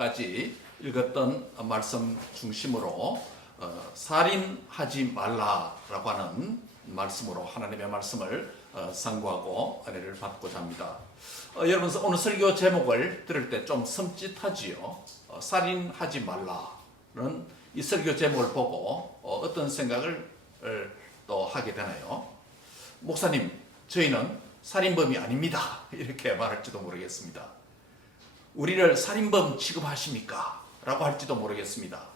10절까지 읽었던 말씀 중심으로 살인하지 말라라고 하는 말씀으로 하나님의 말씀을 상고하고 은혜를 받고자 합니다. 여러분, 오늘 설교 제목을 들을 때 좀 섬찟하지요. 살인하지 말라는 이 설교 제목을 보고 어떤 생각을 또 하게 되나요? 목사님, 저희는 살인범이 아닙니다, 이렇게 말할지도 모르겠습니다. 우리를 살인범 취급하십니까? 라고 할지도 모르겠습니다.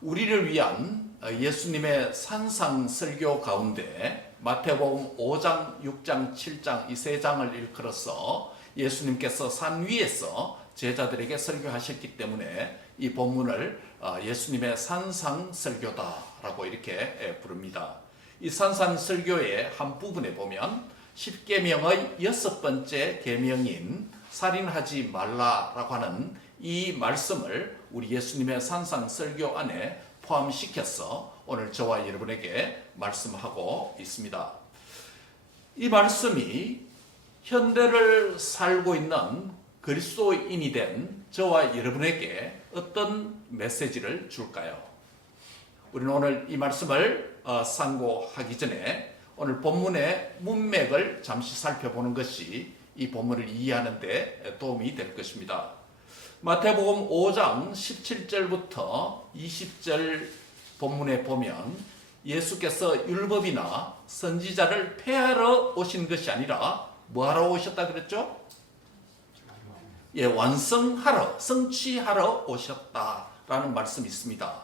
우리를 위한 예수님의 산상 설교 가운데 마태복음 5장, 6장, 7장 이 세 장을 일컬어서 예수님께서 산 위에서 제자들에게 설교하셨기 때문에 이 본문을 예수님의 산상 설교다라고 이렇게 부릅니다. 이 산상 설교의 한 부분에 보면 10계명의 6번째 계명인 살인하지 말라라고 하는 이 말씀을 우리 예수님의 산상 설교 안에 포함시켜서 오늘 저와 여러분에게 말씀하고 있습니다. 이 말씀이 현대를 살고 있는 그리스도인이 된 저와 여러분에게 어떤 메시지를 줄까요? 우리는 오늘 이 말씀을 상고하기 전에 오늘 본문의 문맥을 잠시 살펴보는 것이 이 본문을 이해하는 데 도움이 될 것입니다. 마태복음 5장 17절부터 20절 본문에 보면 예수께서 율법이나 선지자를 폐하러 오신 것이 아니라 뭐하러 오셨다 그랬죠? 완성하러, 성취하러 오셨다라는 말씀이 있습니다.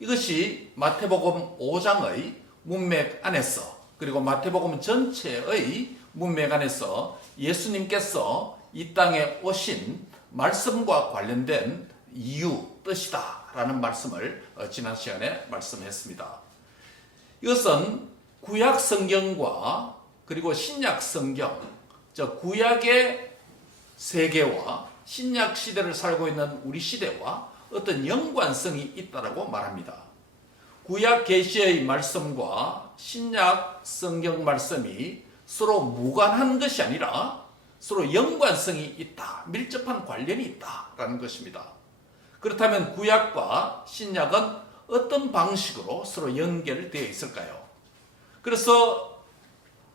이것이 마태복음 5장의 문맥 안에서, 그리고 마태복음 전체의 문맥 안에서 예수님께서 이 땅에 오신 말씀과 관련된 이유, 뜻이다 라는 말씀을 지난 시간에 말씀했습니다. 이것은 구약 성경과 그리고 신약 성경, 구약의 세계와 신약 시대를 살고 있는 우리 시대와 어떤 연관성이 있다고 말합니다. 구약 계시의 말씀과 신약 성경 말씀이 서로 무관한 것이 아니라 서로 연관성이 있다, 밀접한 관련이 있다라는 것입니다. 그렇다면 구약과 신약은 어떤 방식으로 서로 연결되어 있을까요? 그래서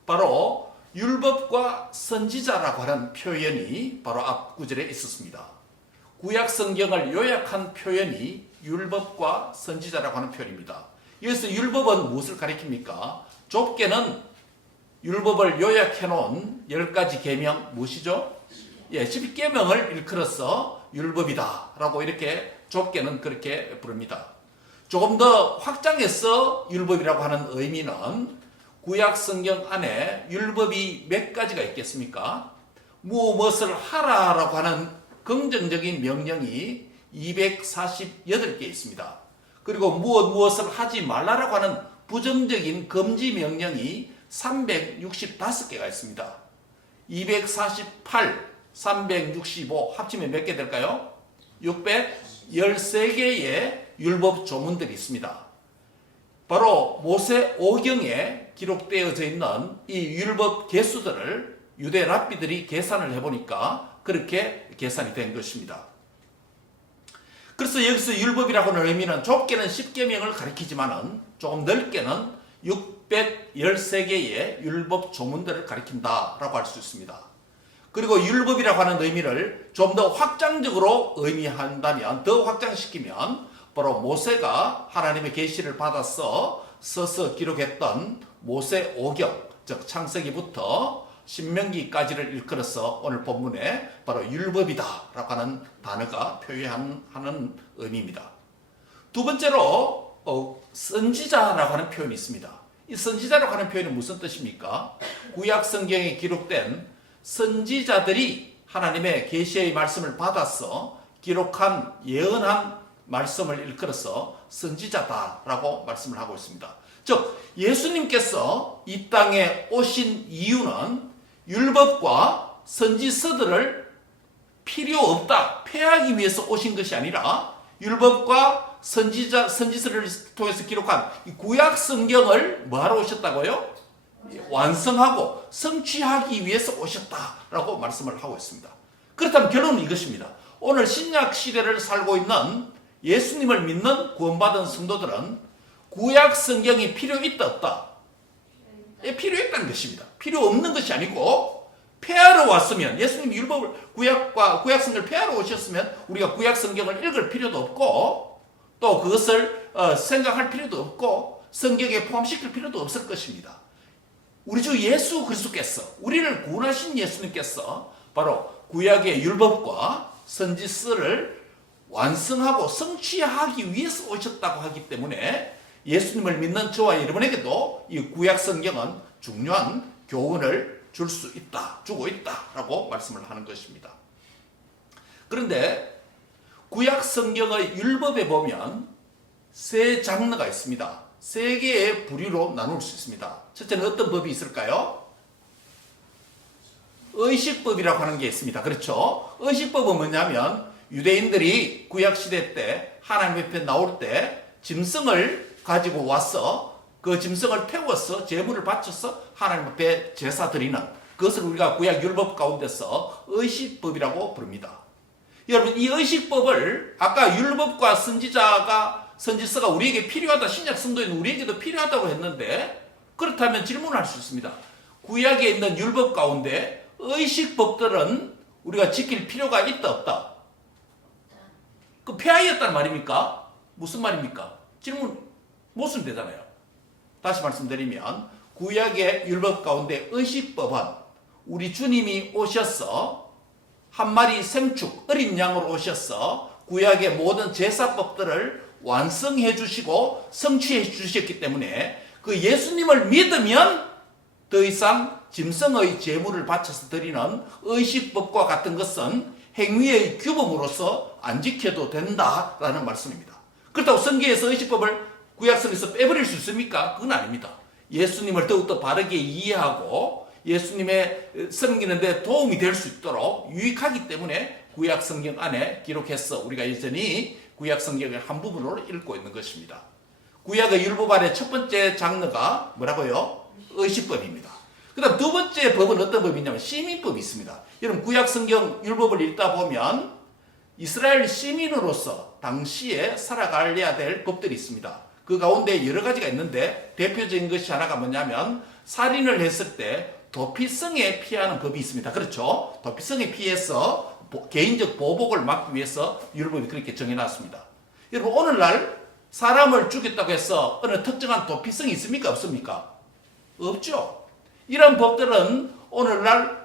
바로 율법과 선지자라고 하는 표현이 바로 앞 구절에 있었습니다. 구약 성경을 요약한 표현이 율법과 선지자라고 하는 표현입니다. 여기서 율법은 무엇을 가리킵니까? 좁게는 율법을 요약해 놓은 10가지 계명 무엇이죠? 10계명을 일컬어서 율법이다 라고 이렇게 좁게는 그렇게 부릅니다. 조금 더 확장해서 율법이라고 하는 의미는 구약 성경 안에 율법이 몇 가지가 있겠습니까? 무엇을 하라라고 하는 긍정적인 명령이 248개 있습니다. 그리고 무엇을 하지 말라라고 하는 부정적인 금지 명령이 365개가 있습니다. 248, 365 합치면 몇 개 될까요? 613개의 율법 조문들이 있습니다. 바로 모세 오경에 기록되어져 있는 이 율법 개수들을 유대 랍비들이 계산을 해보니까 그렇게 계산이 된 것입니다. 그래서 여기서 율법이라고 하는 의미는 좁게는 10계명을 가리키지만은 조금 넓게는 613개의 율법 조문들을 가리킨다라고 할 수 있습니다. 그리고 율법이라고 하는 의미를 좀 더 확장적으로 의미한다면, 더 확장시키면 바로 모세가 하나님의 계시를 받아서 서서 기록했던 모세 오경, 즉 창세기부터 신명기까지를 일컬어서 오늘 본문에 바로 율법이다라고 하는 단어가 표현하는 의미입니다. 두 번째로 선지자라고 하는 표현이 있습니다. 이 선지자라고 하는 표현은 무슨 뜻입니까? 구약 성경에 기록된 선지자들이 하나님의 계시의 말씀을 받아서 기록한 예언한 말씀을 일컬어서 선지자다라고 말씀을 하고 있습니다. 즉 예수님께서 이 땅에 오신 이유는 율법과 선지서들을 필요 없다, 폐하기 위해서 오신 것이 아니라 율법과 선지서를 통해서 기록한 이 구약 성경을 뭐하러 오셨다고요? 완성하고 성취하기 위해서 오셨다라고 말씀을 하고 있습니다. 그렇다면 결론은 이것입니다. 오늘 신약 시대를 살고 있는 예수님을 믿는 구원받은 성도들은 구약 성경이 필요 있다 없다? 예, 필요 있다는 것입니다. 필요 없는 것이 아니고 폐하러 왔으면, 예수님이 율법을 구약 성경을 폐하러 오셨으면 우리가 구약 성경을 읽을 필요도 없고 또 그것을 생각할 필요도 없고 성경에 포함시킬 필요도 없을 것입니다. 우리 주 예수 그리스도께서, 우리를 구원하신 예수님께서 바로 구약의 율법과 선지서를 완성하고 성취하기 위해서 오셨다고 하기 때문에 예수님을 믿는 저와 여러분에게도 이 구약 성경은 중요한 교훈을 줄 수 있다, 주고 있다라고 말씀을 하는 것입니다. 그런데 구약 성경의 율법에 보면 세 장르가 있습니다. 세 개의 부류로 나눌 수 있습니다. 첫째는 어떤 법이 있을까요? 의식법이라고 하는 게 있습니다. 그렇죠? 의식법은 뭐냐면 유대인들이 구약시대 때 하나님 앞에 나올 때 짐승을 가지고 와서 그 짐승을 태워서 제물을 바쳐서 하나님 앞에 제사 드리는, 그것을 우리가 구약 율법 가운데서 의식법이라고 부릅니다. 여러분, 이 의식법을 아까 율법과 선지서가 우리에게 필요하다, 신약 성도인 우리에게도 필요하다고 했는데, 그렇다면 질문할 수 있습니다. 구약에 있는 율법 가운데 의식법들은 우리가 지킬 필요가 있다 없다? 그 폐하였단 말입니까? 무슨 말입니까? 질문 못 쓰면 되잖아요. 다시 말씀드리면 구약의 율법 가운데 의식법은 우리 주님이 오셔서 한 마리 생축 어린 양으로 오셔서 구약의 모든 제사법들을 완성해 주시고 성취해 주셨기 때문에 그 예수님을 믿으면 더 이상 짐승의 제물을 바쳐서 드리는 의식법과 같은 것은 행위의 규범으로서 안 지켜도 된다라는 말씀입니다. 그렇다고 성경에서 의식법을 구약성에서 빼버릴 수 있습니까? 그건 아닙니다. 예수님을 더욱더 바르게 이해하고 예수님의 섬기는 데 도움이 될 수 있도록 유익하기 때문에 구약성경 안에 기록해서 우리가 여전히 구약성경의 한 부분으로 읽고 있는 것입니다. 구약의 율법 안에 첫 번째 장르가 뭐라고요? 의식법입니다. 그 다음 두 번째 법은 어떤 법이냐면 시민법이 있습니다. 여러분, 구약성경 율법을 읽다 보면 이스라엘 시민으로서 당시에 살아가야 될 법들이 있습니다. 그 가운데 여러 가지가 있는데 대표적인 것이 하나가 뭐냐면 살인을 했을 때 도피성에 피하는 법이 있습니다. 그렇죠? 도피성에 피해서 개인적 보복을 막기 위해서 율법이 그렇게 정해놨습니다. 여러분, 오늘날 사람을 죽였다고 해서 어느 특정한 도피성이 있습니까? 없습니까? 없죠. 이런 법들은 오늘날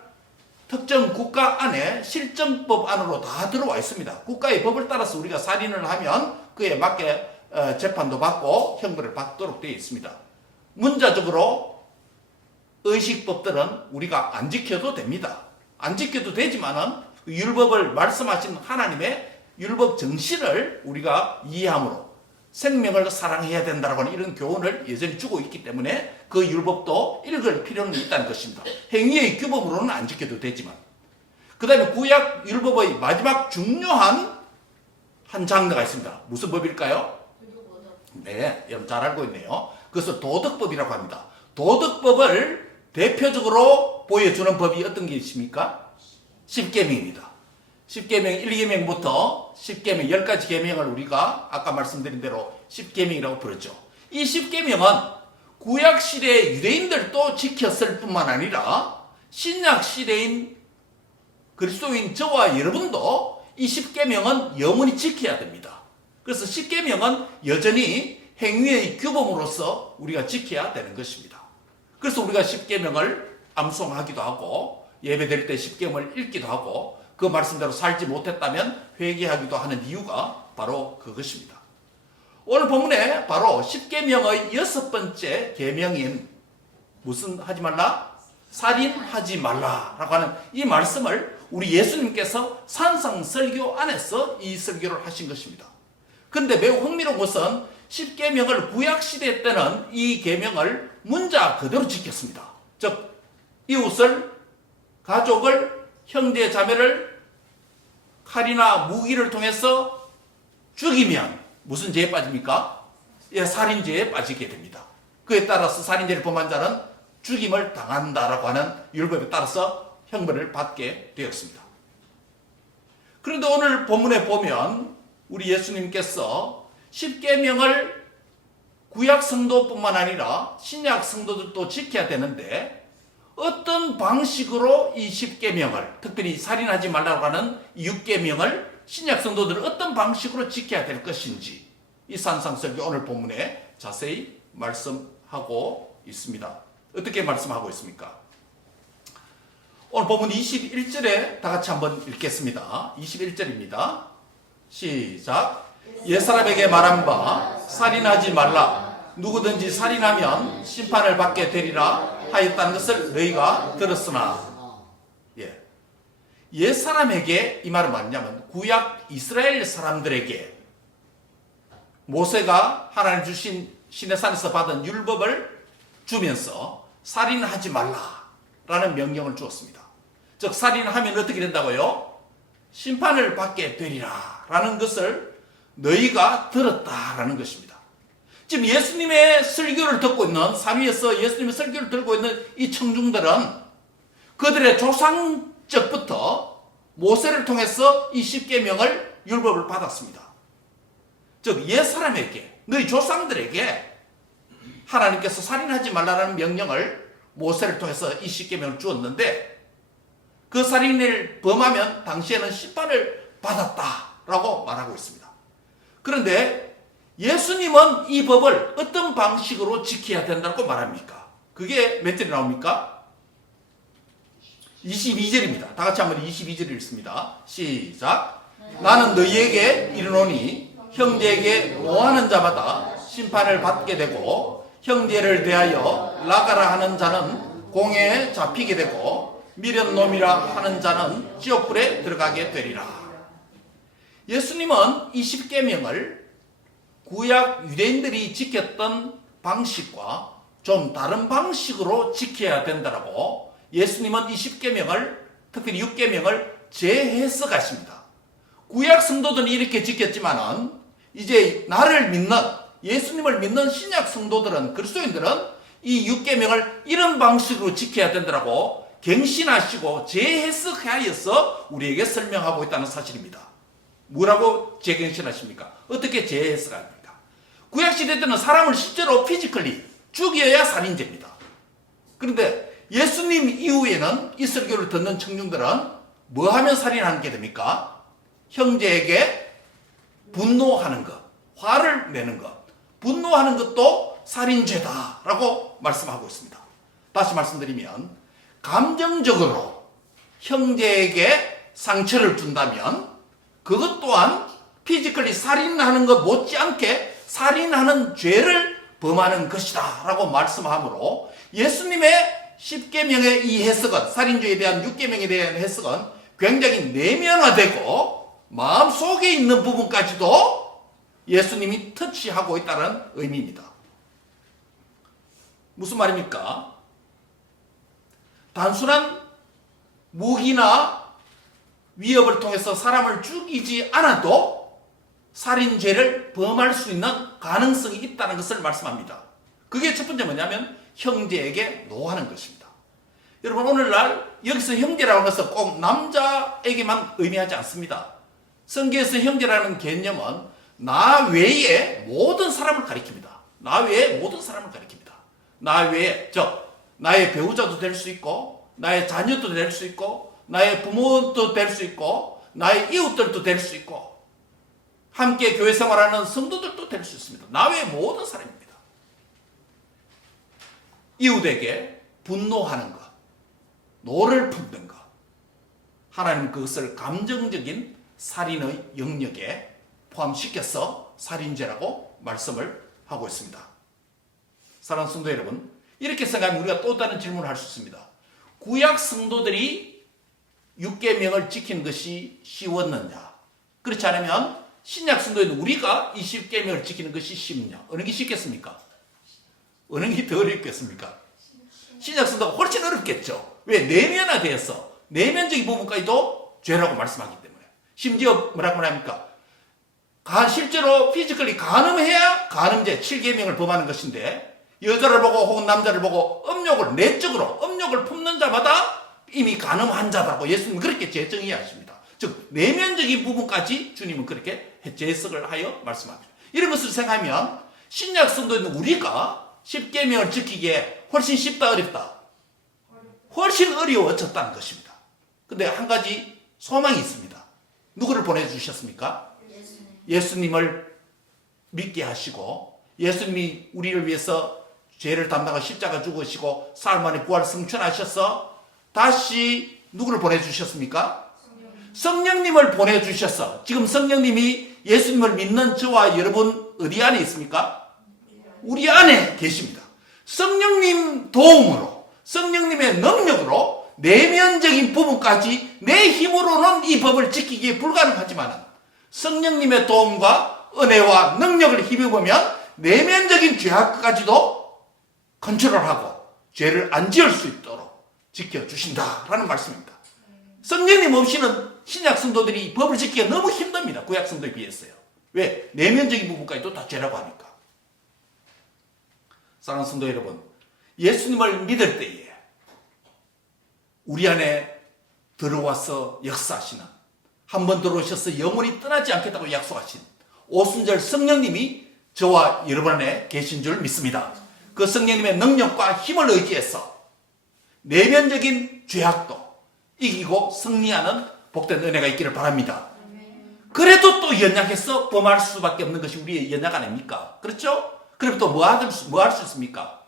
특정 국가 안에 실정법 안으로 다 들어와 있습니다. 국가의 법을 따라서 우리가 살인을 하면 그에 맞게 재판도 받고 형벌을 받도록 되어 있습니다. 문자적으로 의식법들은 우리가 안 지켜도 됩니다. 안 지켜도 되지만은 율법을 말씀하신 하나님의 율법 정신을 우리가 이해함으로 생명을 사랑해야 된다라고 하는 이런 교훈을 여전히 주고 있기 때문에 그 율법도 읽을 필요는 있다는 것입니다. 행위의 규범으로는 안 지켜도 되지만. 그 다음에 구약 율법의 마지막 중요한 한 장르가 있습니다. 무슨 법일까요? 네, 여러분 잘 알고 있네요. 그래서 도덕법이라고 합니다. 도덕법을 대표적으로 보여주는 법이 어떤 게 있습니까? 10계명입니다. 10계명 1계명부터 10계명 10가지 계명을 우리가 아까 말씀드린 대로 10계명이라고 부르죠. 이 10계명은 구약 시대의 유대인들도 지켰을 뿐만 아니라 신약 시대인 그리스도인 저와 여러분도 이 10계명은 영원히 지켜야 됩니다. 그래서 10계명은 여전히 행위의 규범으로서 우리가 지켜야 되는 것입니다. 그래서 우리가 10계명을 암송하기도 하고 예배드릴 때 10계명을 읽기도 하고 그 말씀대로 살지 못했다면 회개하기도 하는 이유가 바로 그것입니다. 오늘 본문에 바로 10계명의 6번째 계명인 무슨 하지 말라? 살인하지 말라라고 하는 이 말씀을 우리 예수님께서 산상설교 안에서 이 설교를 하신 것입니다. 그런데 매우 흥미로운 것은 10계명을 구약시대 때는 이 계명을 문자 그대로 지켰습니다. 즉 이웃을, 가족을, 형제 자매를 칼이나 무기를 통해서 죽이면 무슨 죄에 빠집니까? 예, 살인죄에 빠지게 됩니다. 그에 따라서 살인죄를 범한 자는 죽임을 당한다라고 하는 율법에 따라서 형벌을 받게 되었습니다. 그런데 오늘 본문에 보면 우리 예수님께서 십계명을 구약 성도뿐만 아니라 신약 성도들도 지켜야 되는데 어떤 방식으로 이 십계명을, 특별히 살인하지 말라고 하는 육계명을 신약 성도들은 어떤 방식으로 지켜야 될 것인지 이 산상설교 오늘 본문에 자세히 말씀하고 있습니다. 어떻게 말씀하고 있습니까? 오늘 본문 21절에 다 같이 한번 읽겠습니다. 21절입니다. 시작. 옛사람에게 말한 바 살인하지 말라. 누구든지 살인하면 심판을 받게 되리라 하였다는 것을 너희가 들었으나. 예. 옛사람에게 이 말은 뭐냐면 구약 이스라엘 사람들에게 모세가 하나님 주신 시내산에서 받은 율법을 주면서 살인하지 말라라는 명령을 주었습니다. 즉 살인하면 어떻게 된다고요? 심판을 받게 되리라 라는 것을 너희가 들었다라는 것입니다. 지금 예수님의 설교를 듣고 있는, 산 위에서 예수님의 설교를 듣고 있는 이 청중들은 그들의 조상적부터 모세를 통해서 이 십계명을 율법을 받았습니다. 즉 옛사람에게, 너희 조상들에게 하나님께서 살인하지 말라는 명령을 모세를 통해서 이 십계명을 주었는데 그 살인을 범하면 당시에는 심판을 받았다라고 말하고 있습니다. 그런데 예수님은 이 법을 어떤 방식으로 지켜야 된다고 말합니까? 그게 몇 절에 나옵니까? 22절입니다. 다 같이 한번 22절을 읽습니다. 시작. 나는 너희에게 이르노니 형제에게 노하는 자마다 심판을 받게 되고 형제를 대하여 나가라 하는 자는 공회에 잡히게 되고 미련놈이라 하는 자는 지옥불에 들어가게 되리라. 예수님은 이 십계명을 구약 유대인들이 지켰던 방식과 좀 다른 방식으로 지켜야 된다라고 예수님은 이 십계명을, 특별히 육계명을 재해석하십니다. 구약 성도들은 이렇게 지켰지만은 이제 나를 믿는, 예수님을 믿는 신약 성도들은, 그리스도인들은 이 육계명을 이런 방식으로 지켜야 된다라고 갱신하시고 재해석하여서 우리에게 설명하고 있다는 사실입니다. 뭐라고 재갱신하십니까? 어떻게 재해석합니까? 구약시대 때는 사람을 실제로 피지컬리 죽여야 살인죄입니다. 그런데 예수님 이후에는 이 설교를 듣는 청중들은 뭐 하면 살인하는 게 됩니까? 형제에게 분노하는 것, 화를 내는 것, 분노하는 것도 살인죄다라고 말씀하고 있습니다. 다시 말씀드리면 감정적으로 형제에게 상처를 준다면 그것 또한 피지컬리 살인하는 것 못지않게 살인하는 죄를 범하는 것이다 라고 말씀하므로 예수님의 십계명의 이 해석은, 살인죄에 대한 육계명에 대한 해석은 굉장히 내면화되고 마음속에 있는 부분까지도 예수님이 터치하고 있다는 의미입니다. 무슨 말입니까? 단순한 무기나 위협을 통해서 사람을 죽이지 않아도 살인죄를 범할 수 있는 가능성이 있다는 것을 말씀합니다. 그게 첫 번째 뭐냐면 형제에게 노하는 것입니다. 여러분 오늘날 여기서 형제라는 것은 꼭 남자에게만 의미하지 않습니다. 성경에서 형제라는 개념은 나 외에 모든 사람을 가리킵니다. 나 외에 모든 사람을 가리킵니다. 나 외에, 즉 나의 배우자도 될 수 있고 나의 자녀도 될 수 있고 나의 부모도 될 수 있고 나의 이웃들도 될 수 있고 함께 교회 생활하는 성도들도 될 수 있습니다. 나 외의 모든 사람입니다. 이웃에게 분노하는 것, 노를 품는 것, 하나님 그것을 감정적인 살인의 영역에 포함시켜서 살인죄라고 말씀을 하고 있습니다. 사랑하는 성도 여러분, 이렇게 생각하면 우리가 또 다른 질문을 할 수 있습니다. 구약 성도들이 육계명을 지키는 것이 쉬웠느냐? 그렇지 않으면 신약 성도인 우리가 이 십계명을 지키는 것이 쉽냐? 어느 게 쉽겠습니까? 어느 게 더 어렵겠습니까? 신약 성도가 훨씬 어렵겠죠. 왜? 내면화되어서 내면적인 부분까지도 죄라고 말씀하기 때문에. 심지어 뭐라고 합니까? 실제로 피지컬리 간음해야 간음죄 7계명을 범하는 것인데 여자를 보고 혹은 남자를 보고 내적으로 음욕을 품는 자마다 이미 간음한 자라고 예수님은 그렇게 재정의하십니다. 즉 내면적인 부분까지 주님은 그렇게 재해석을 하여 말씀합니다. 이런 것을 생각하면 신약 성도인 우리가 십계명을 지키기에 훨씬 쉽다 어렵다? 훨씬 어려워졌다는 것입니다. 근데 한 가지 소망이 있습니다. 누구를 보내주셨습니까? 예수님을 믿게 하시고 예수님이 우리를 위해서 죄를 담당하고 십자가 죽으시고 사흘 만에 부활 승천하셔서 다시 누구를 보내주셨습니까? 성령님을 보내주셔서 지금 성령님이 예수님을 믿는 저와 여러분 어디 안에 있습니까? 우리 안에 계십니다. 성령님 도움으로 성령님의 능력으로 내면적인 부분까지 내 힘으로는 이 법을 지키기에 불가능하지만 성령님의 도움과 은혜와 능력을 힘입으면 내면적인 죄악까지도 컨트롤하고 죄를 안 지을 수 있도록 지켜주신다라는 말씀입니다. 성령님 없이는 신약 성도들이 이 법을 지키기가 너무 힘듭니다. 구약 성도에 비해서요. 왜? 내면적인 부분까지도 다 죄라고 하니까. 사랑하는 성도 여러분, 예수님을 믿을 때에 우리 안에 들어와서 역사하시는, 한 번 들어오셔서 영원히 떠나지 않겠다고 약속하신 오순절 성령님이 저와 여러분 안에 계신 줄 믿습니다. 그 성령님의 능력과 힘을 의지해서 내면적인 죄악도 이기고 승리하는 복된 은혜가 있기를 바랍니다. 그래도 또 연약해서 범할 수밖에 없는 것이 우리의 연약 아닙니까? 그렇죠? 그럼 또 뭐 할 수 있습니까?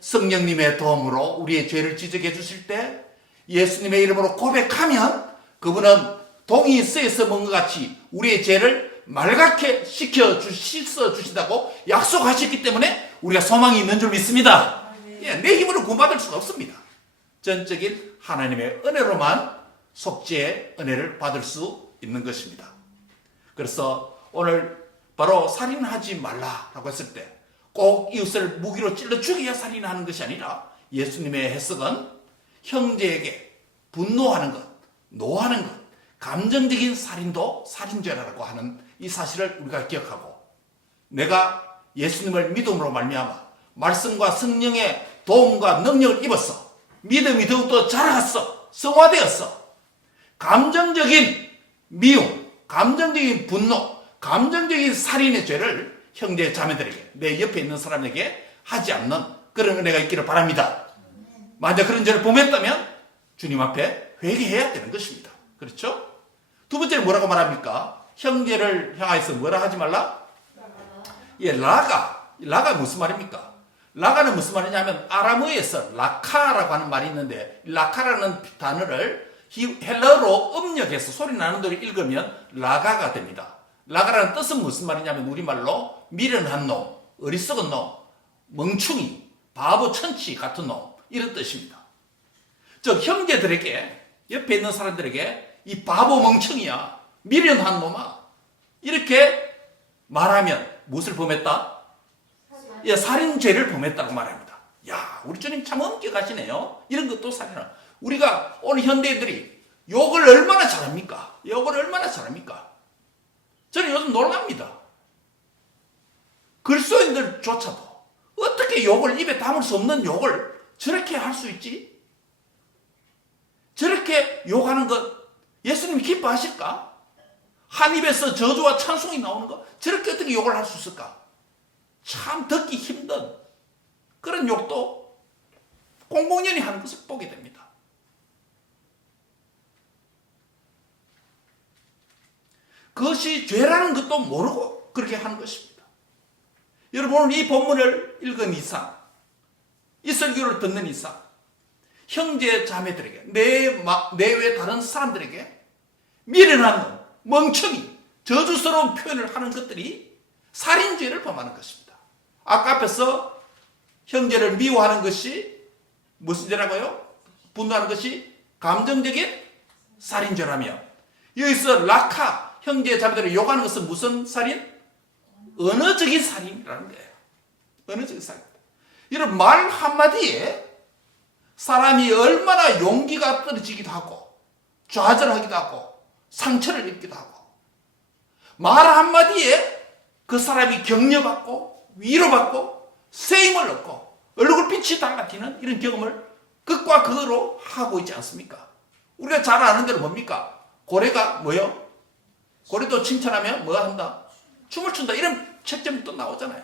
성령님의 도움으로 우리의 죄를 지적해 주실 때 예수님의 이름으로 고백하면 그분은 동이 쓰여서 먹은 것 같이 우리의 죄를 말갛게 씻어 주신다고 약속하셨기 때문에 우리가 소망이 있는 줄 믿습니다. 내 힘으로 구원받을 수가 없습니다. 전적인 하나님의 은혜로만 속죄의 은혜를 받을 수 있는 것입니다. 그래서 오늘 바로 살인하지 말라라고 했을 때 꼭 이웃을 무기로 찔러 죽여야 살인하는 것이 아니라 예수님의 해석은 형제에게 분노하는 것, 노하는 것, 감정적인 살인도 살인죄라고 하는 이 사실을 우리가 기억하고 내가 예수님을 믿음으로 말미암아 말씀과 성령의 도움과 능력을 입어서 믿음이 더욱더 자라갔어, 성화되었어. 감정적인 미움, 감정적인 분노, 감정적인 살인의 죄를 형제 자매들에게, 내 옆에 있는 사람에게 하지 않는 그런 은혜가 있기를 바랍니다. 만약 그런 죄를 범했다면 주님 앞에 회개해야 되는 것입니다. 그렇죠? 두 번째는 뭐라고 말합니까? 형제를 향해서 뭐라 하지 말라? 라가 무슨 말입니까? 라가는 무슨 말이냐면 아람어에서 라카라고 하는 말이 있는데 라카라는 단어를 헬라어로 음력해서 소리 나는 대로 읽으면 라가가 됩니다. 라가라는 뜻은 무슨 말이냐면 우리말로 미련한 놈, 어리석은 놈, 멍충이, 바보 천치 같은 놈 이런 뜻입니다. 즉 형제들에게 옆에 있는 사람들에게 이 바보 멍청이야, 미련한 놈아 이렇게 말하면 무엇을 범했다? 살인죄를 범했다고 말합니다. 야, 우리 주님 참 엄격하시네요. 이런 것도 살인을. 우리가 오늘 현대인들이 욕을 얼마나 잘합니까? 욕을 얼마나 잘합니까? 저는 요즘 놀랍니다. 글소인들조차도 어떻게 욕을, 입에 담을 수 없는 욕을 저렇게 할 수 있지? 저렇게 욕하는 것 예수님이 기뻐하실까? 한 입에서 저주와 찬송이 나오는 것 저렇게 어떻게 욕을 할 수 있을까? 참 듣기 힘든 그런 욕도 공공연히 하는 것을 보게 됩니다. 그것이 죄라는 것도 모르고 그렇게 하는 것입니다. 여러분 오늘 이 본문을 읽은 이상, 이 설교를 듣는 이상 형제 자매들에게 내외 다른 사람들에게 미련한 놈, 멍청이, 저주스러운 표현을 하는 것들이 살인죄를 범하는 것입니다. 아까 앞에서 형제를 미워하는 것이 무슨 죄라고요? 분노하는 것이 감정적인 살인죄라며 여기서 라카, 형제 자매들을 욕하는 것은 무슨 살인? 언어적인 살인이라는 거예요. 언어적인 살인. 여러분 말 한마디에 사람이 얼마나 용기가 떨어지기도 하고 좌절하기도 하고 상처를 입기도 하고 말 한마디에 그 사람이 격려받고 위로받고 세임을 얻고 얼굴빛이 달라지는 이런 경험을 극과 극으로 하고 있지 않습니까? 우리가 잘 아는 대로 뭡니까? 고래가 뭐요? 고래도 칭찬하면 뭐가 한다? 춤을 춘다. 이런 채점이 또 나오잖아요.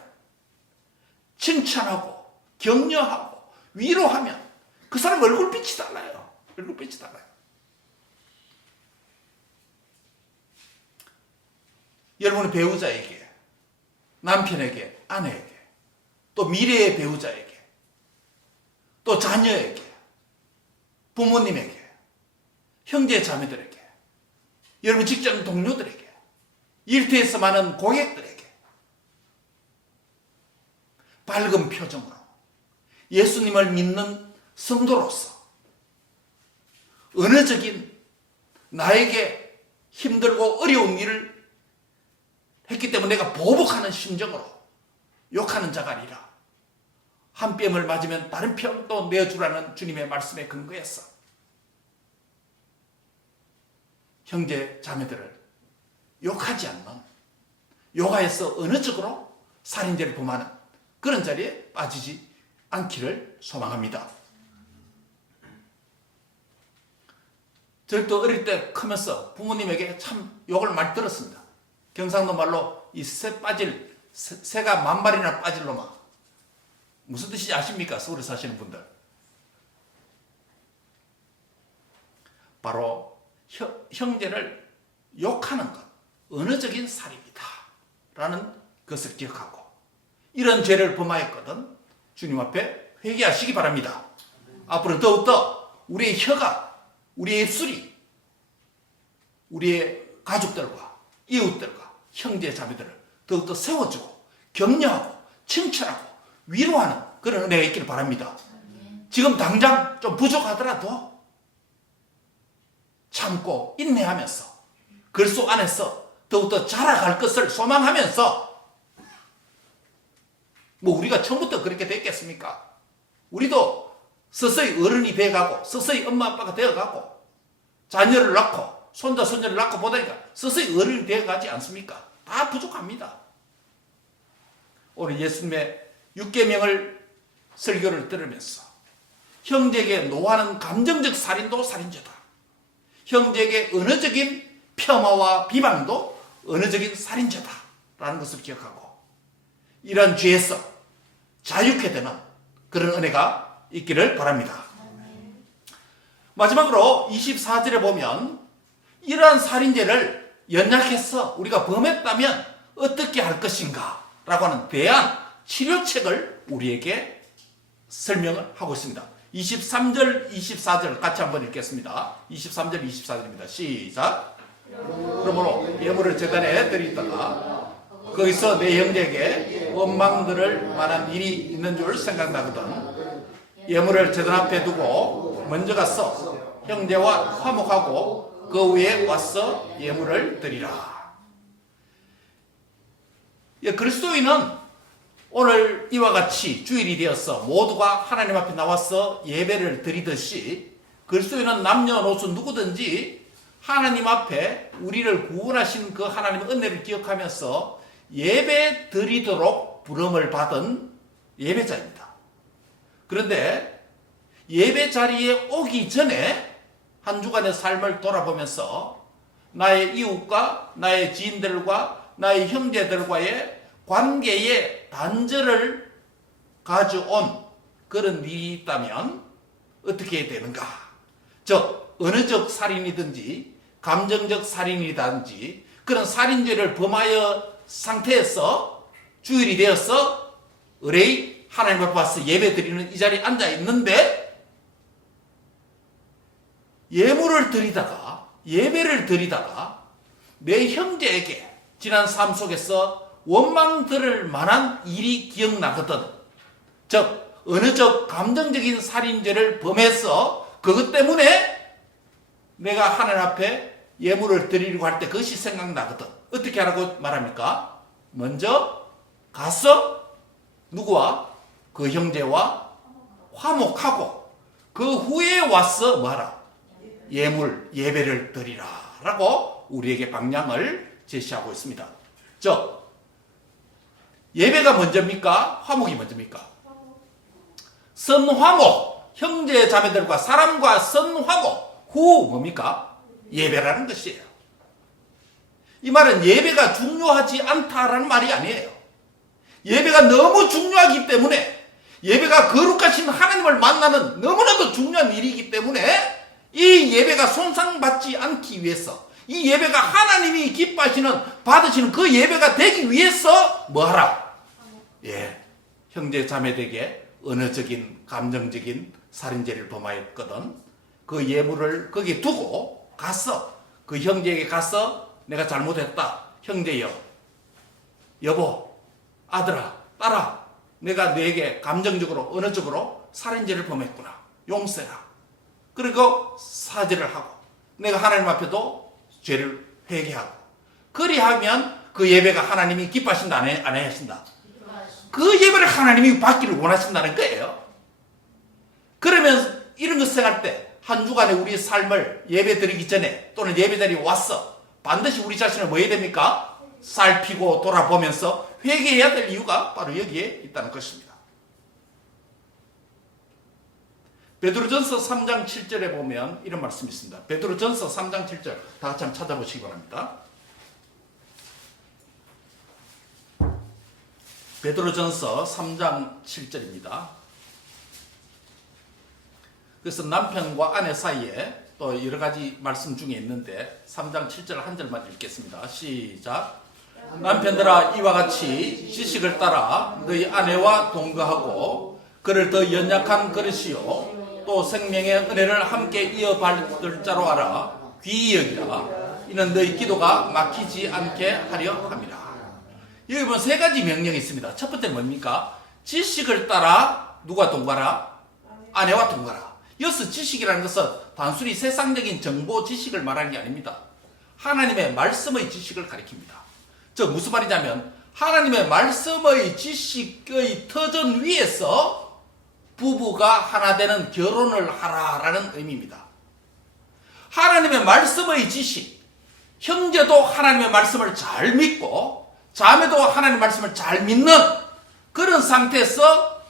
칭찬하고 격려하고 위로하면 그 사람 얼굴빛이 달라요. 얼굴빛이 달라요. 여러분의 배우자에게, 남편에게, 아내에게, 또 미래의 배우자에게, 또 자녀에게, 부모님에게, 형제 자매들에게, 여러분 직장 동료들에게, 일터에서 많은 고객들에게 밝은 표정으로 예수님을 믿는 성도로서 언어적인 나에게 힘들고 어려운 일을 했기 때문에 내가 보복하는 심정으로 욕하는 자가 아니라 한 뼘을 맞으면 다른 뼘도 내어주라는 주님의 말씀에 근거해서 형제 자매들을 욕하지 않는, 욕하여서 언어적으로 살인죄를 범하는 그런 자리에 빠지지 않기를 소망합니다. 저도 어릴 때 크면서 부모님에게 참 욕을 많이 들었습니다. 경상도 말로 이 새가 만발이나 빠질 놈아. 무슨 뜻인지 아십니까? 서울에 사시는 분들. 바로 형제를 욕하는 것, 언어적인 살인이다 라는 것을 기억하고, 이런 죄를 범하였거든 주님 앞에 회개하시기 바랍니다. 앞으로 더욱더 우리의 혀가, 우리의 입술이 우리의 가족들과 이웃들과 형제 자매들을 더욱더 세워주고 격려하고 칭찬하고 위로하는 그런 은혜가 있기를 바랍니다. 지금 당장 좀 부족하더라도 참고 인내하면서 그 속 안에서 더욱더 자라갈 것을 소망하면서, 뭐 우리가 처음부터 그렇게 됐겠습니까? 우리도 서서히 어른이 돼가고 서서히 엄마 아빠가 되어가고 자녀를 낳고 손자 손녀를 낳고 보다니까 서서히 어른이 되어가지 않습니까? 다 부족합니다. 오늘 예수님의 6계명을 설교를 들으면서 형제에게 노하는 감정적 살인도 살인죄다. 형제에게 언어적인 폄하와 비방도 언어적인 살인죄다 라는 것을 기억하고 이런 죄에서 자유케 되는 그런 은혜가 있기를 바랍니다. 마지막으로 24절에 보면 이러한 살인죄를 연약해서 우리가 범했다면 어떻게 할 것인가 라고 하는 대안, 치료책을 우리에게 설명을 하고 있습니다. 23절, 24절 같이 한번 읽겠습니다. 23절, 24절입니다. 시작. 그러므로 예물을 제단에 드리다가 거기서 내 형제에게 원망 들을 만한 일이 있는 줄 생각나거든 예물을 제단 앞에 두고 먼저 가서 형제와 화목하고 그 위에 와서 예물을 드리라. 그리스도인은 오늘 이와 같이 주일이 되어서 모두가 하나님 앞에 나와서 예배를 드리듯이 그리스도인은 남녀노소 누구든지 하나님 앞에 우리를 구원하신 그 하나님의 은혜를 기억하면서 예배 드리도록 부름을 받은 예배자입니다. 그런데 예배 자리에 오기 전에 한 주간의 삶을 돌아보면서 나의 이웃과 나의 지인들과 나의 형제들과의 관계에 단절을 가져온 그런 일이 있다면 어떻게 되는가? 즉 언어적 살인이든지 감정적 살인이든지 그런 살인죄를 범하여 상태에서 주일이 되어서 의뢰의 하나님 앞에 와서 예배 드리는 이 자리에 앉아 있는데 예물을 드리다가 예배를 드리다가 내 형제에게 지난 삶 속에서 원망 들을 만한 일이 기억나거든. 즉 언어적 감정적인 살인죄를 범해서 그것 때문에 내가 하나님 앞에 예물을 드리려고 할 때 그것이 생각나거든. 어떻게 하라고 말합니까? 먼저 가서 누구와? 그 형제와 화목하고 그 후에 와서 뭐하라? 예배를 드리라 라고 우리에게 방향을 제시하고 있습니다. 즉 예배가 먼저입니까? 화목이 먼저입니까? 선화목, 형제 자매들과 사람과 선화목 후 뭡니까? 예배라는 것이에요. 이 말은 예배가 중요하지 않다라는 말이 아니에요. 예배가 너무 중요하기 때문에, 예배가 거룩하신 하나님을 만나는 너무나도 중요한 일이기 때문에 이 예배가 손상받지 않기 위해서, 이 예배가 하나님이 기뻐하시는, 받으시는 그 예배가 되기 위해서 뭐하라? 형제 자매에게 언어적인, 감정적인 살인죄를 범하였거든. 그 예물을 거기에 두고 가서 그 형제에게 가서 내가 잘못했다. 형제여, 여보, 아들아, 딸아, 내가 너에게 감정적으로, 언어적으로 살인죄를 범했구나. 용서해라. 그리고 사죄를 하고 내가 하나님 앞에도 죄를 회개하고, 그리하면 그 예배가 하나님이 기뻐하신다, 안 하신다? 그 예배를 하나님이 받기를 원하신다는 거예요. 그러면 이런 것 생각할 때 한 주간의 우리의 삶을 예배 드리기 전에 또는 예배 자리에 와서 반드시 우리 자신을 뭐 해야 됩니까? 살피고 돌아보면서 회개해야 될 이유가 바로 여기에 있다는 것입니다. 베드로전서 3장 7절에 보면 이런 말씀이 있습니다. 베드로전서 3장 7절 다 같이 한번 찾아보시기 바랍니다. 베드로전서 3장 7절입니다. 그래서 남편과 아내 사이에 또 여러 가지 말씀 중에 있는데 3장 7절 한 절만 읽겠습니다. 시작. 남편들아, 이와 같이 지식을 따라 너희 아내와 동거하고 그를 더 연약한 그릇이요 또 생명의 은혜를 함께 이어받을 자로 알아 귀히 여기라. 이는 너희 기도가 막히지 않게 하려 함이라. 여기 보면 세 가지 명령이 있습니다. 첫 번째는 뭡니까? 지식을 따라 누가 동거하라? 아내와 동거하라. 여기서 지식이라는 것은 단순히 세상적인 정보 지식을 말하는 게 아닙니다. 하나님의 말씀의 지식을 가리킵니다. 저 무슨 말이냐면 하나님의 말씀의 지식의 터전 위에서 부부가 하나 되는 결혼을 하라라는 의미입니다. 하나님의 말씀의 지식, 형제도 하나님의 말씀을 잘 믿고 자매도 하나님의 말씀을 잘 믿는 그런 상태에서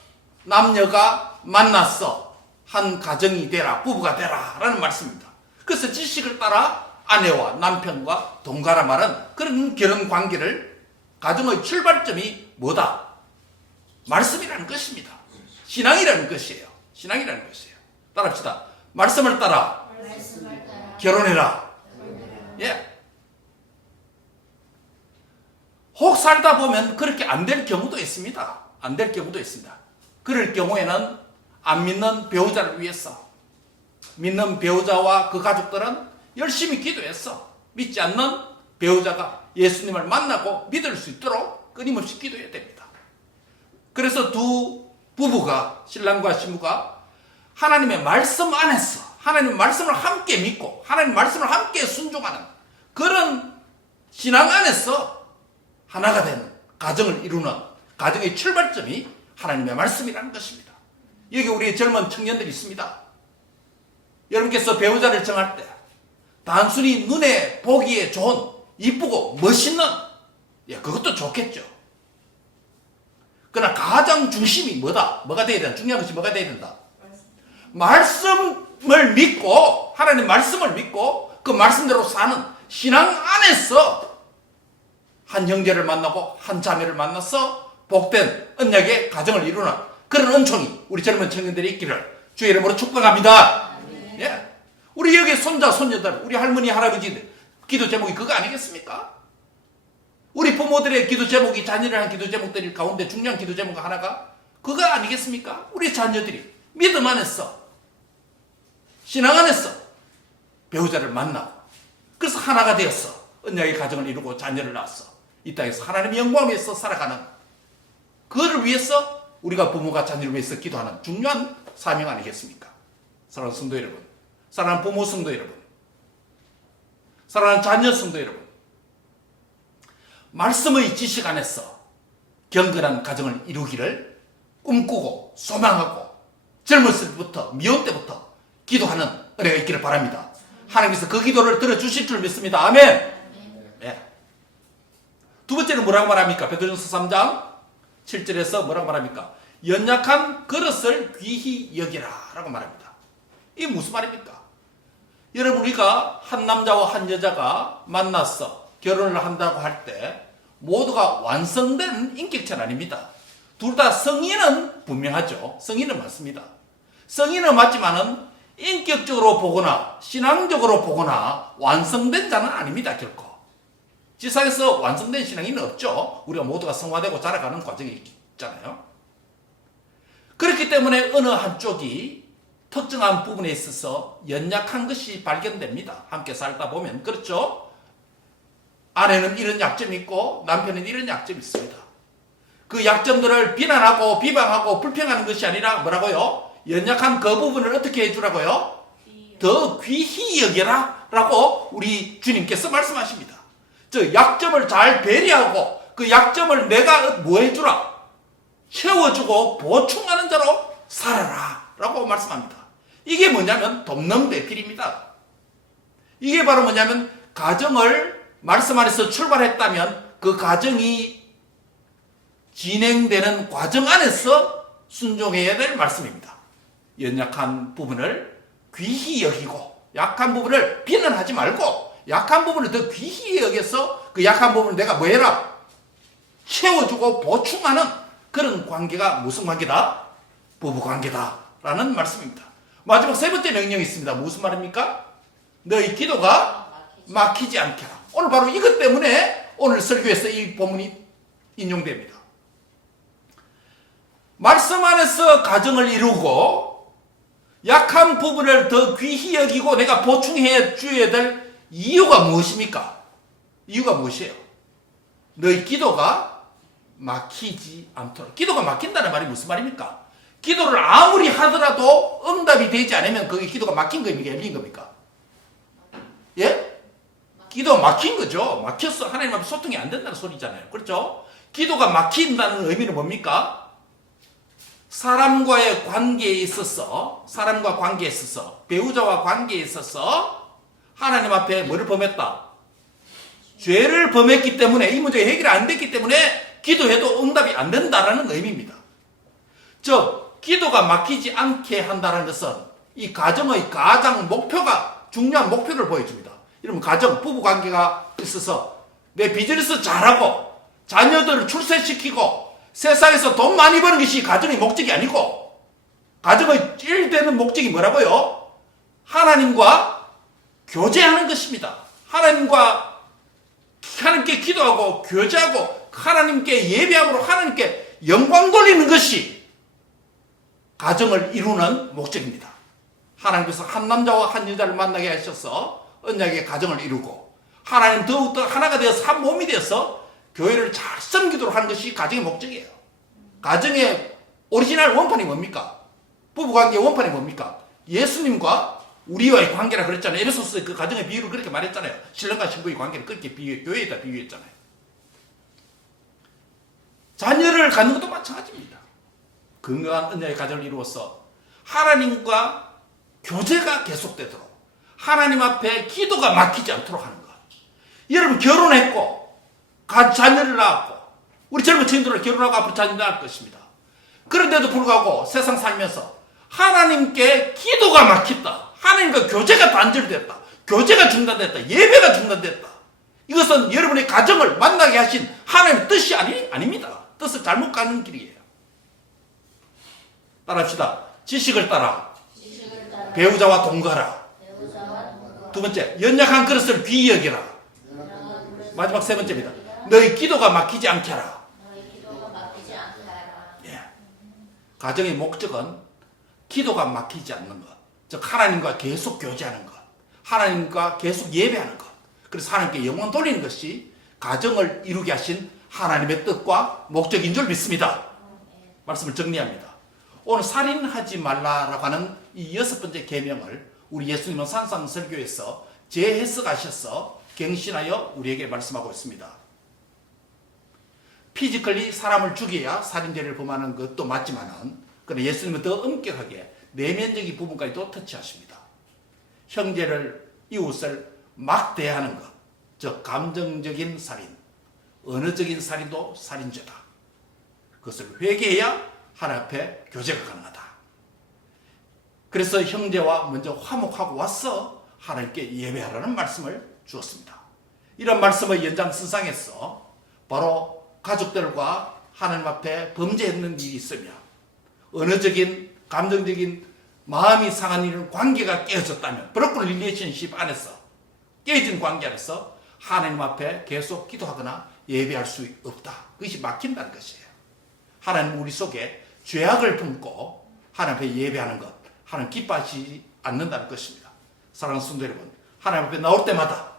남녀가 만났어 한 가정이 되라, 부부가 되라 라는 말씀입니다. 그래서 지식을 따라 아내와 남편과 동거하라 말은 그런 결혼 관계를, 가정의 출발점이 뭐다? 말씀이라는 것입니다. 신앙이라는 것이에요. 신앙이라는 것이에요. 따라합시다. 말씀을 따라 결혼해라. 예. 혹 살다 보면 그렇게 안 될 경우도 있습니다. 안 될 경우도 있습니다. 그럴 경우에는 안 믿는 배우자를 위해서, 믿는 배우자와 그 가족들은 열심히 기도했어. 믿지 않는 배우자가 예수님을 만나고 믿을 수 있도록 끊임없이 기도해야 됩니다. 그래서 두 부부가, 신랑과 신부가 하나님의 말씀 안에서 하나님의 말씀을 함께 믿고 하나님의 말씀을 함께 순종하는 그런 신앙 안에서 하나가 되는 가정을 이루는 가정의 출발점이 하나님의 말씀이라는 것입니다. 여기 우리 젊은 청년들이 있습니다. 여러분께서 배우자를 정할 때 단순히 눈에 보기에 좋은, 이쁘고 멋있는, 그것도 좋겠죠. 그러나 가장 중심이 뭐가 돼야 된다? 중요한 것이 뭐가 돼야 된다? 말씀을 믿고, 하나님 말씀을 믿고 그 말씀대로 사는 신앙 안에서 한 형제를 만나고 한 자매를 만나서 복된 언약의 가정을 이루는 그런 은총이 우리 젊은 청년들이 있기를 주의 이름으로 축복합니다. 예. 우리 여기 손자, 손녀들, 우리 할머니, 할아버지들 기도 제목이 그거 아니겠습니까? 우리 부모들의 기도 제목이, 자녀를 한 기도 제목들 가운데 중요한 기도 제목 하나가 그거 아니겠습니까? 우리 자녀들이 믿음 안에서, 신앙 안에서 배우자를 만나고 그래서 하나가 되었어. 언약의 가정을 이루고 자녀를 낳았어. 이 땅에서 하나님의 영광을 위해서 살아가는, 그거를 위해서 우리가 부모가 자녀를 위해서 기도하는 중요한 사명 아니겠습니까? 사랑하는 성도 여러분, 사랑하는 부모 성도 여러분, 사랑하는 자녀 성도 여러분, 말씀의 지식 안에서 경건한 가정을 이루기를 꿈꾸고 소망하고 젊었을 때부터, 미혼 때부터 기도하는 은혜가 있기를 바랍니다. 하나님께서 그 기도를 들어주실 줄 믿습니다. 아멘. 네. 두 번째는 뭐라고 말합니까? 베드로전서 3장 7절에서 뭐라고 말합니까? 연약한 그릇을 귀히 여기라 라고 말합니다. 이게 무슨 말입니까? 여러분, 우리가 한 남자와 한 여자가 만나서 결혼을 한다고 할 때 모두가 완성된 인격체는 아닙니다. 둘 다 성인은 분명하죠. 성인은 맞습니다. 성인은 맞지만은 인격적으로 보거나 신앙적으로 보거나 완성된 자는 아닙니다. 결코. 지상에서 완성된 신앙인은 없죠. 우리가 모두가 성화되고 자라가는 과정이 있잖아요. 그렇기 때문에 어느 한쪽이 특정한 부분에 있어서 연약한 것이 발견됩니다. 함께 살다 보면. 그렇죠? 아내는 이런 약점이 있고 남편은 이런 약점이 있습니다. 그 약점들을 비난하고 비방하고 불평하는 것이 아니라 뭐라고요? 연약한 그 부분을 어떻게 해주라고요? 더 귀히 여겨라 라고 우리 주님께서 말씀하십니다. 저 약점을 잘 배려하고 그 약점을 내가 뭐 해주라? 채워주고 보충하는 자로 살아라 라고 말씀합니다. 이게 뭐냐면 돕는 배필입니다. 이게 바로 뭐냐면 가정을 말씀 안에서 출발했다면 그 가정이 진행되는 과정 안에서 순종해야 될 말씀입니다. 연약한 부분을 귀히 여기고 약한 부분을 비난하지 말고 약한 부분을 더 귀히 여겨서 그 약한 부분을 내가 뭐 해라? 채워주고 보충하는 그런 관계가 무슨 관계다? 부부관계다 라는 말씀입니다. 마지막 세 번째 명령이 있습니다. 무슨 말입니까? 너희 기도가 막히지 않게 하라. 오늘 바로 이것 때문에 오늘 설교에서 이 본문이 인용됩니다. 말씀 안에서 가정을 이루고 약한 부분을 더 귀히 여기고 내가 보충해 줘야 될 이유가 무엇입니까? 이유가 무엇이에요? 너희 기도가 막히지 않도록. 기도가 막힌다는 말이 무슨 말입니까? 기도를 아무리 하더라도 응답이 되지 않으면 그게 기도가 막힌 겁니까? 열린 겁니까? 예? 기도가 막힌 거죠. 막혔어. 하나님 앞에 소통이 안 된다는 소리잖아요. 그렇죠? 기도가 막힌다는 의미는 뭡니까? 사람과의 관계에 있어서, 배우자와 관계에 있어서 하나님 앞에 뭐를 범했다? 죄를 범했기 때문에 이 문제가 해결이 안 됐기 때문에 기도해도 응답이 안 된다라는 의미입니다. 즉, 기도가 막히지 않게 한다는 것은 이 가정의 가장 목표가 중요한 목표를 보여줍니다. 이러면 가정, 부부 관계가 있어서 내 비즈니스 잘하고 자녀들을 출세시키고 세상에서 돈 많이 버는 것이 가정의 목적이 아니고 가정의 제일 되는 목적이 뭐라고요? 하나님과 교제하는 것입니다. 하나님께 기도하고 교제하고 하나님께 예배함으로 하나님께 영광 돌리는 것이 가정을 이루는 목적입니다. 하나님께서 한 남자와 한 여자를 만나게 하셔서 언약의 가정을 이루고 하나님 더욱더 하나가 되어서 한 몸이 되어서 교회를 잘 섬기도록 하는 것이 가정의 목적이에요. 가정의 오리지널 원판이 뭡니까? 부부관계의 원판이 뭡니까? 예수님과 우리와의 관계라 그랬잖아요. 에베소서의 그 가정의 비유를 그렇게 말했잖아요. 신랑과 신부의 관계를 그렇게 교회에다 비유했잖아요. 자녀를 갖는 것도 마찬가지입니다. 건강한 언약의 가정을 이루어서 하나님과 교제가 계속되도록 하나님 앞에 기도가 막히지 않도록 하는 것. 여러분 결혼했고 자녀를 낳았고 우리 젊은 친구들은 결혼하고 앞으로 자녀를 낳을 것입니다. 그런데도 불구하고 세상 살면서 하나님께 기도가 막혔다. 하나님과 교제가 단절됐다. 교제가 중단됐다. 예배가 중단됐다. 이것은 여러분의 가정을 만나게 하신 하나님의 뜻이 아닙니다. 뜻을 잘못 가는 길이에요. 따라합시다. 지식을 따라. 배우자와 동거하라. 두 번째, 연약한 그릇을 귀히 여기라. 마지막 세 번째입니다. 너희 기도가 막히지 않게 하라. 예. 가정의 목적은 기도가 막히지 않는 것. 즉 하나님과 계속 교제하는 것. 하나님과 계속 예배하는 것. 그래서 하나님께 영광 돌리는 것이 가정을 이루게 하신 하나님의 뜻과 목적인 줄 믿습니다. 말씀을 정리합니다. 오늘 살인하지 말라라고 하는 이 6번째 계명을 우리 예수님은 산상설교에서 재해석하셔서 갱신하여 우리에게 말씀하고 있습니다. 피지컬리 사람을 죽여야 살인죄를 범하는 것도 맞지만은 그러나 예수님은 더 엄격하게 내면적인 부분까지도 터치하십니다. 형제를 이웃을 막 대하는 것, 즉 감정적인 살인, 언어적인 살인도 살인죄다. 그것을 회개해야 하나님 앞에 교제가 가능하다. 그래서 형제와 먼저 화목하고 와서 하나님께 예배하라는 말씀을 주었습니다. 이런 말씀의 연장선상에서 바로 가족들과 하나님 앞에 범죄했는 일이 있으며 언어적인 감정적인 마음이 상한 일은 관계가 깨어졌다면 브로큰 릴레이션십 안에서 깨진 관계 안에서 하나님 앞에 계속 기도하거나 예배할 수 없다. 그것이 막힌다는 것이에요. 하나님 우리 속에 죄악을 품고 하나님 앞에 예배하는 것 하나님 기뻐하지 않는다는 것입니다. 사랑하는 성도 여러분, 하나님 앞에 나올 때마다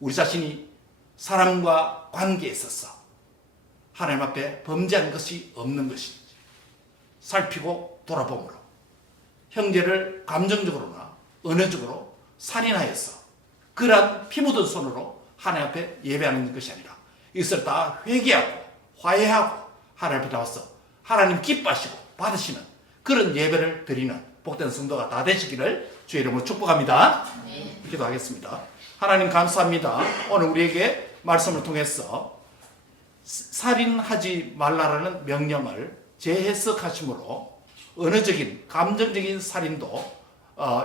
우리 자신이 사람과 관계에 있어서 하나님 앞에 범죄한 것이 없는 것인지 살피고 돌아봄으로 형제를 감정적으로나 언어적으로 살인하여서 그러한 피 묻은 손으로 하나님 앞에 예배하는 것이 아니라 이것을 다 회개하고 화해하고 하나님 앞에 나와서 하나님 기뻐하시고 받으시는 그런 예배를 드리는 복된 성도가 다 되시기를 주의 이름으로 축복합니다. 네. 기도하겠습니다. 하나님 감사합니다. 오늘 우리에게 말씀을 통해서 살인하지 말라라는 명령을 재해석하심으로 언어적인 감정적인 살인도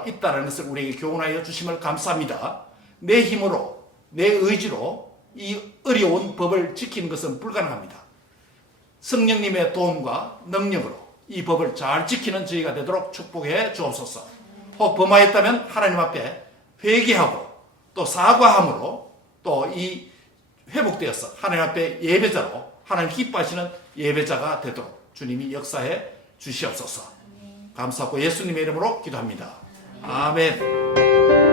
있다는 것을 우리에게 교훈하여 주심을 감사합니다. 내 힘으로 내 의지로 이 어려운 법을 지키는 것은 불가능합니다. 성령님의 도움과 능력으로 이 법을 잘 지키는 저희가 되도록 축복해 주옵소서. 혹 범하였다면 하나님 앞에 회개하고 또 사과함으로 또 이 회복되어서 하나님 앞에 예배자로 하나님 기뻐하시는 예배자가 되도록 주님이 역사해 주시옵소서. 감사하고 예수님의 이름으로 기도합니다. 아멘.